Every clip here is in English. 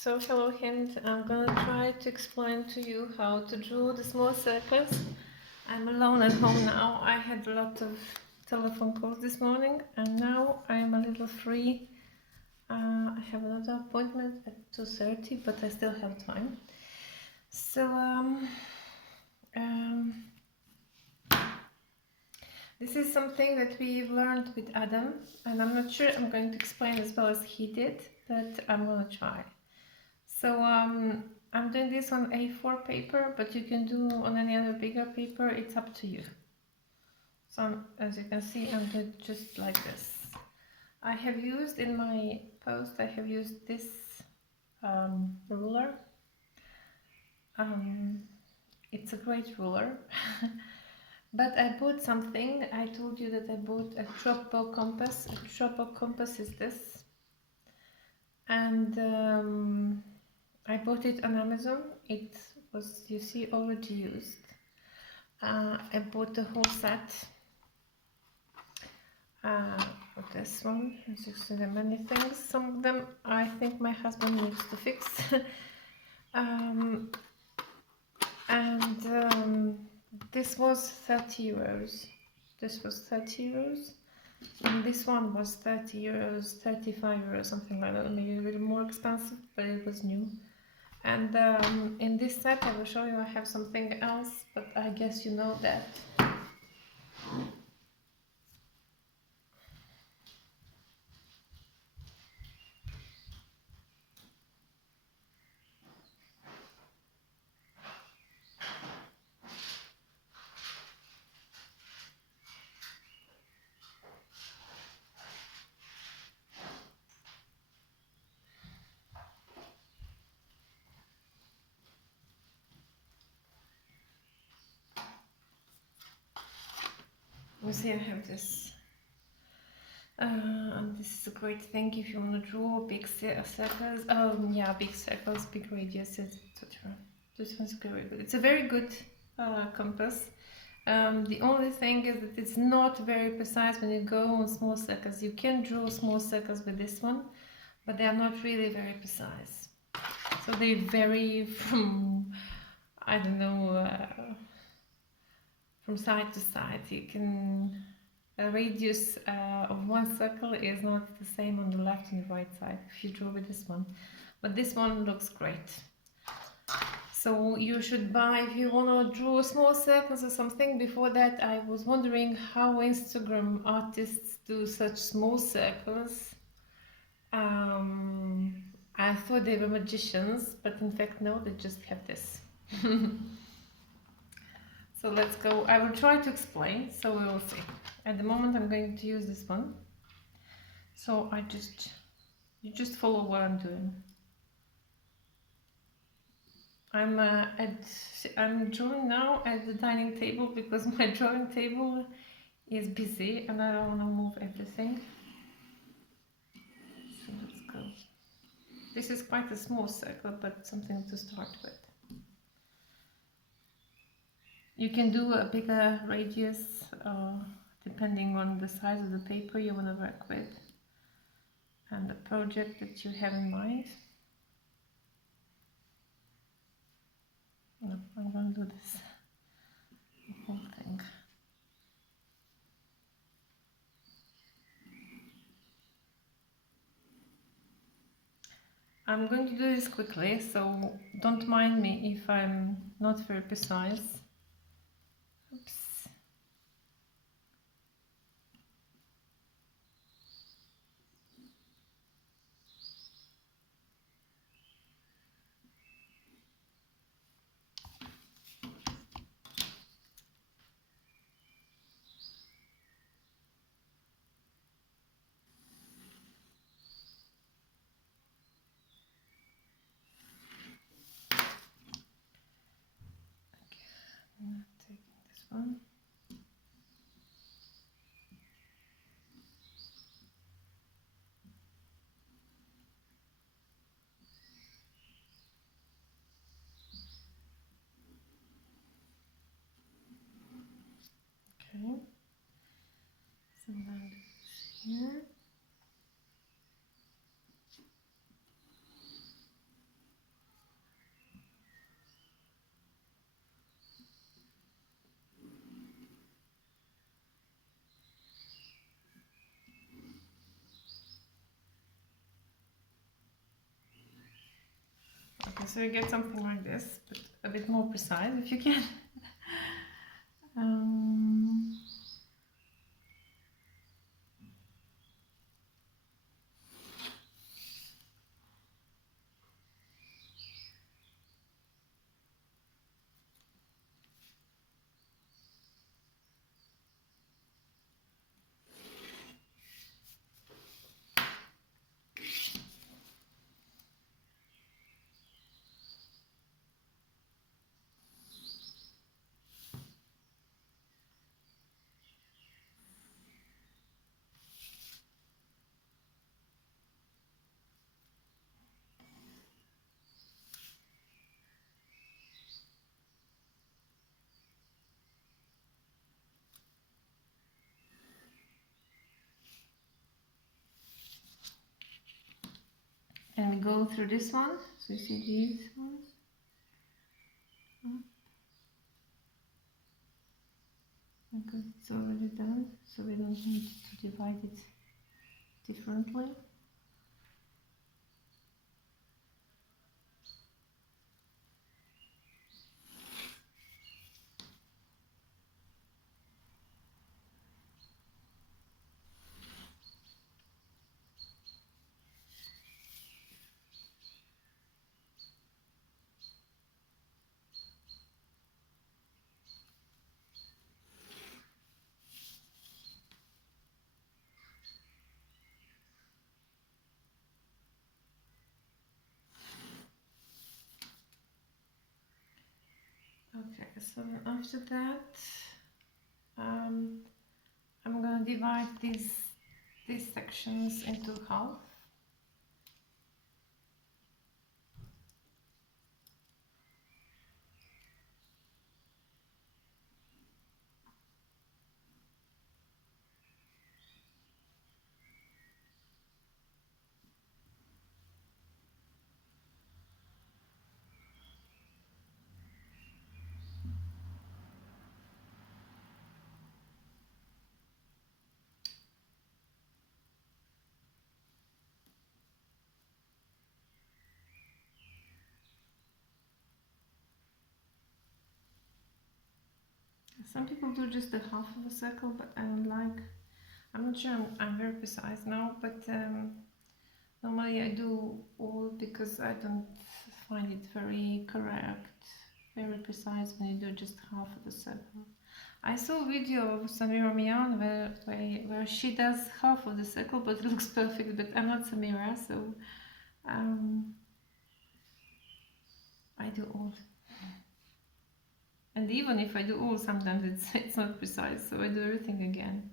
So hello Hint, I'm gonna try to explain to you how to draw the small circles. I'm alone at home now. I had a lot of telephone calls this morning and now I'm a little free. I have another appointment at 2:30, but I still have time. So um, this is something that we've learned with Adam, and I'm not sure I'm going to explain as well as he did, but I'm gonna try. So I'm doing this on A4 paper, but you can do on any other bigger paper, it's up to you. So as you can see, I'm doing just like this. I have used in my post, I have used this ruler. It's a great ruler. But I bought something. I told you that I bought a Tropo compass. A Tropo compass is this. And I bought it on Amazon. It was, you see, already used. I bought the whole set. With this one, as you see, there are many things. Some of them I think my husband needs to fix. This was 30 euros. This was 30 euros. And this one was 30 euros, 35 euros, something like that. Maybe a little more expensive, but it was new. And in this set I will show you I have something else, but I guess you know that. You see I have this. And this is a great thing if you want to draw big circles. Yeah, big circles, big radiuses, etc. This one's very good. It's a very good compass. The only thing is that it's not very precise when you go on small circles. You can draw small circles with this one, but they are not really very precise. So they vary from, I don't know, from side to side. You can, the radius of one circle is not the same on the left and the right side if you draw with this one. But this one looks great. So you should buy, if you want to draw small circles or something. Before that I was wondering how Instagram artists do such small circles. I thought they were magicians, but in fact no, they just have this. So let's go. I will try to explain, so we will see. At the moment I'm going to use this one. So you just follow what I'm doing. I'm drawing now at the dining table because my drawing table is busy and I don't want to move everything. So let's go. This is quite a small circle, but something to start with. You can do a bigger radius depending on the size of the paper you want to work with and the project that you have in mind. No, I'm going to do this whole thing. I'm going to do this quickly, so don't mind me if I'm not very precise. Oops. I'm not taking this one. Okay. So then here. so you get something like this, but a bit more precise if you can. um, and we go through this one, so you see these ones. Because it's already done, so we don't need to divide it differently. Okay, so after that, I'm gonna divide these sections into half. Some people do just the half of a circle, but I don't like. I'm not sure I'm very precise now, but normally I do all because I don't find it very correct, very precise when you do just half of the circle. I saw a video of Samira Mian where she does half of the circle, but it looks perfect. But I'm not Samira, so I do all. And even if I do all, sometimes it's not precise, so I do everything again.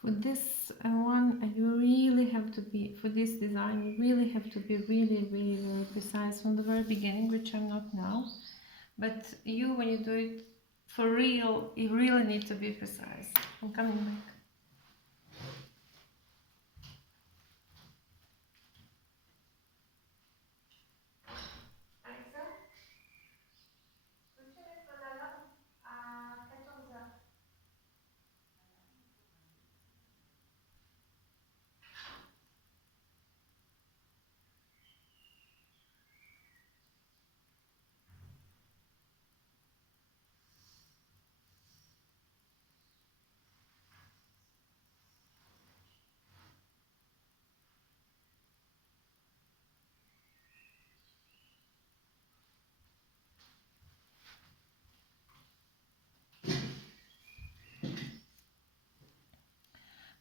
For this one, you really have to be, for this design, you really have to be really very precise from the very beginning, which I'm not now. But you, when you do it, for real, you really need to be precise. I'm coming back.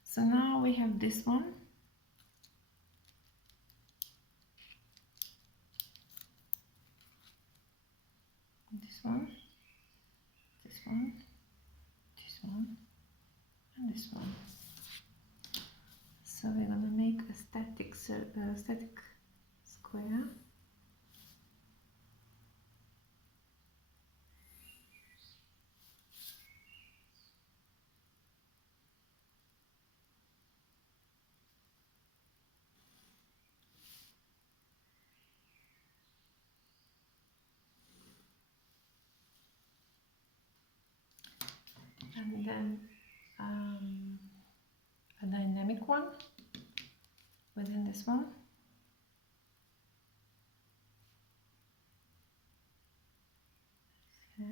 So now we have this one. This one, this one, this one, and this one. So we're gonna make a static square. And then a dynamic one within this one. Okay.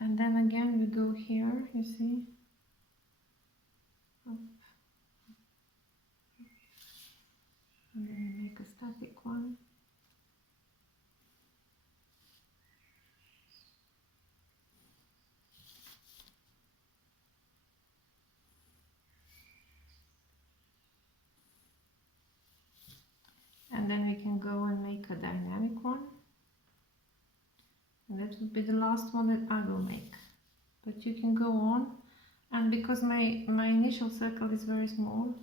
And then again we go here, you see, up. And then we make a static one. And then we can go and make a dynamic one. And that will be the last one that I will make. But you can go on, and because my initial circle is very small,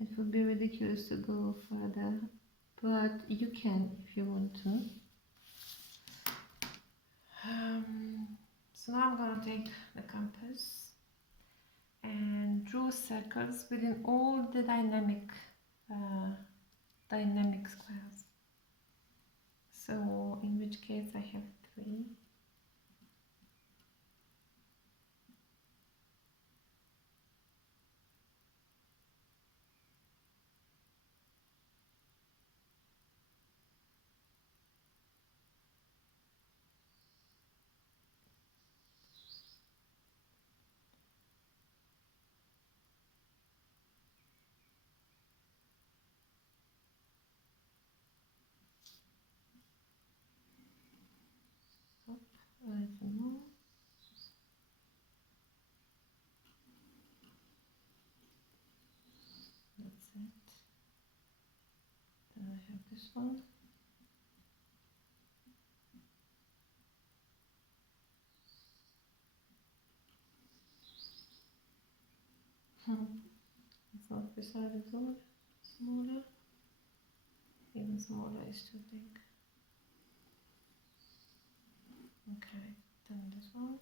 it would be ridiculous to go further, but you can if you want to. So now I'm going to take the compass and draw circles within all the dynamic squares. So in which case I have 3. A little more. That's it. Then I have this one. It's not beside at all. Smaller. Even smaller is too big. Okay, then this one.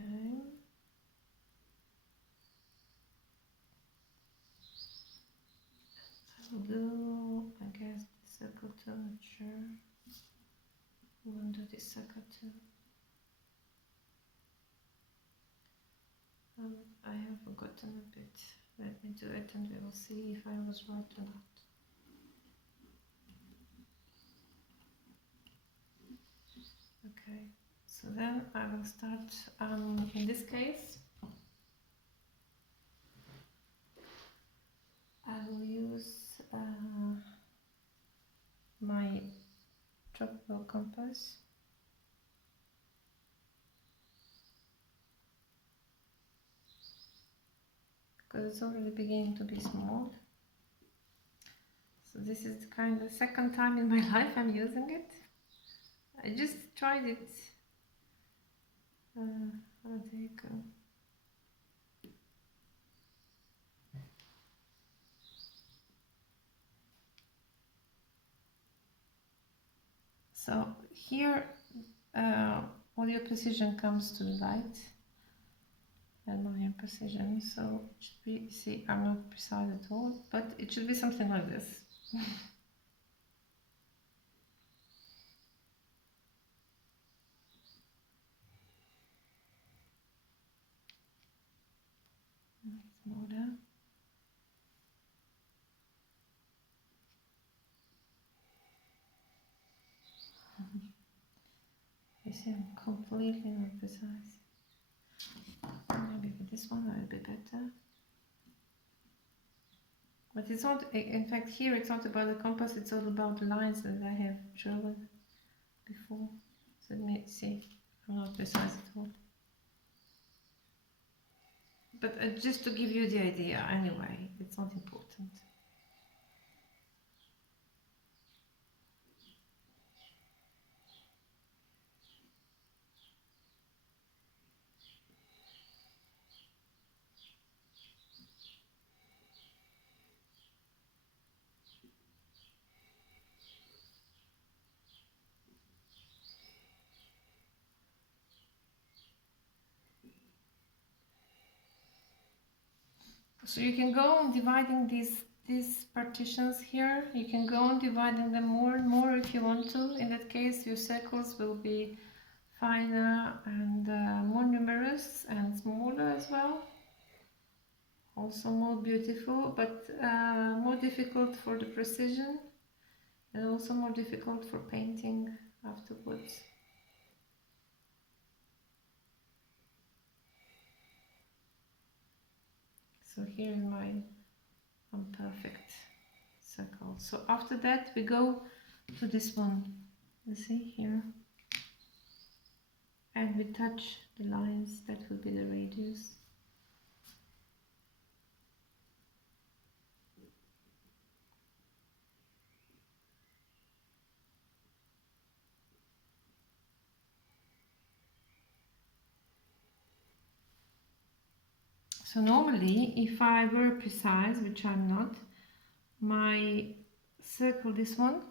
Okay. I will do, I guess, the circle too, not sure. We will do this circle too. I have forgotten a bit. do it and we will see if I was right or not. Okay, so then I will start, in this case, I will use my tropical compass. Because it's already beginning to be small. So this is the kind of second time in my life I'm using it. I just tried it a day ago. So here all your precision comes to the light and all your precision, so it should be, see, I'm not precise at all, but it should be something like this. Smaller. You see, I'm completely not precise. Maybe with this one will be better. But it's not, in fact, here it's not about the compass, it's all about the lines that I have drawn before. So let me see, I'm not precise at all. But just to give you the idea, anyway, it's not important. So you can go on dividing these partitions here. You can go on dividing them more and more if you want to. In that case, your circles will be finer and more numerous and smaller as well. Also more beautiful, but more difficult for the precision and also more difficult for painting afterwards. So here is my perfect circle. So after that we go to this one, you see here, and we touch the lines, that will be the radius. So normally, if I were precise, which I'm not, my circle, this one,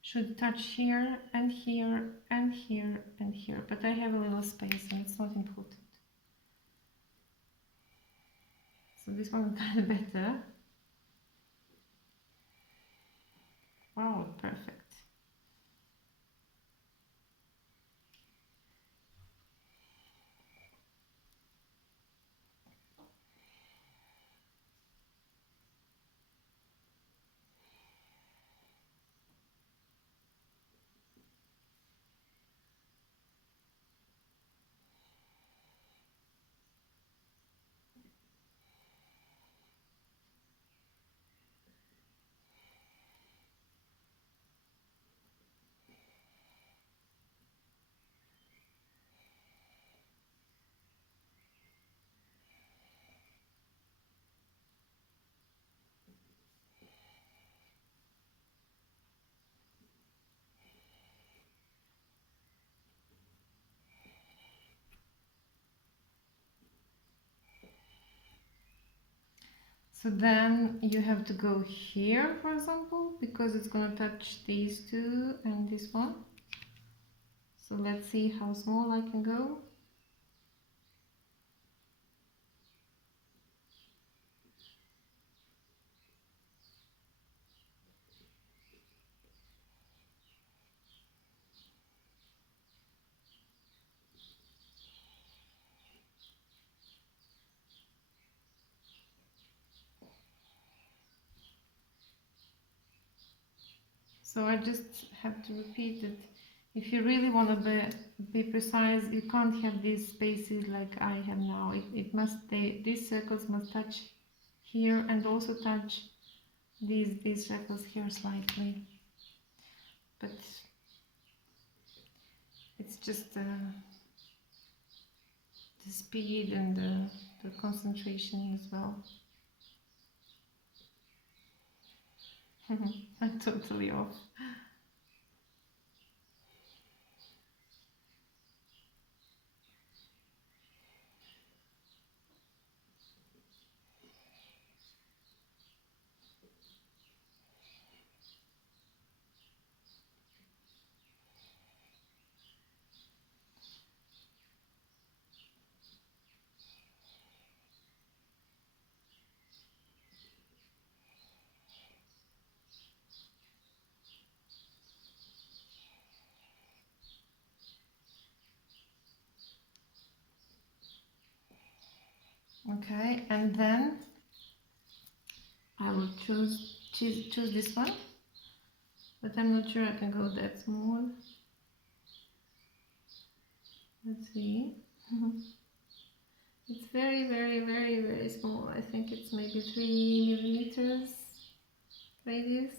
should touch here and here and here and here, but I have a little space and it's not important. So this one is kind of better. Wow, perfect. So then you have to go here, for example, because it's going to touch these two and this one. So let's see how small I can go. So I just have to repeat it. If you really want to be precise, you can't have these spaces like I have now. It must stay, these circles must touch here and also touch these circles here slightly. But it's just the speed and the concentration as well. I'm totally off. Okay, and then I will choose this one, but I'm not sure I can go that small. Let's see. It's very, very, very, very small. I think it's maybe 3 millimeters radius.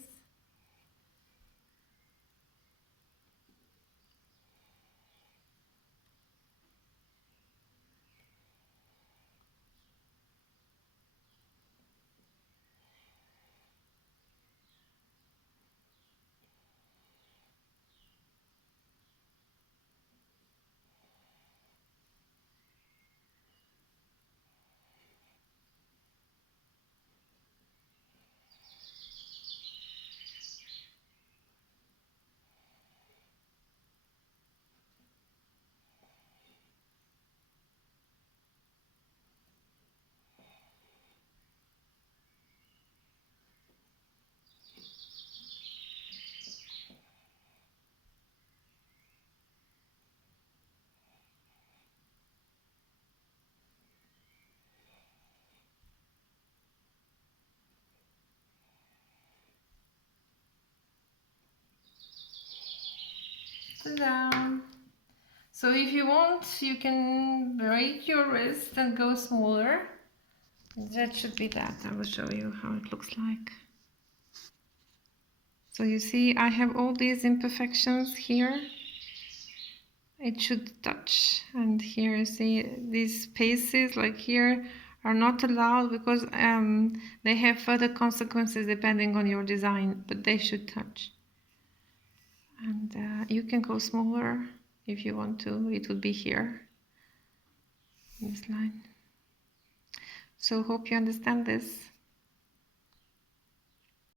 Ta-da! So if you want, you can break your wrist and go smaller. That should be that. I will show you how it looks like. So you see, I have all these imperfections here. It should touch, and here you see these spaces like here are not allowed because they have further consequences depending on your design, but they should touch. And you can go smaller if you want to. It would be here, this line. So hope you understand this.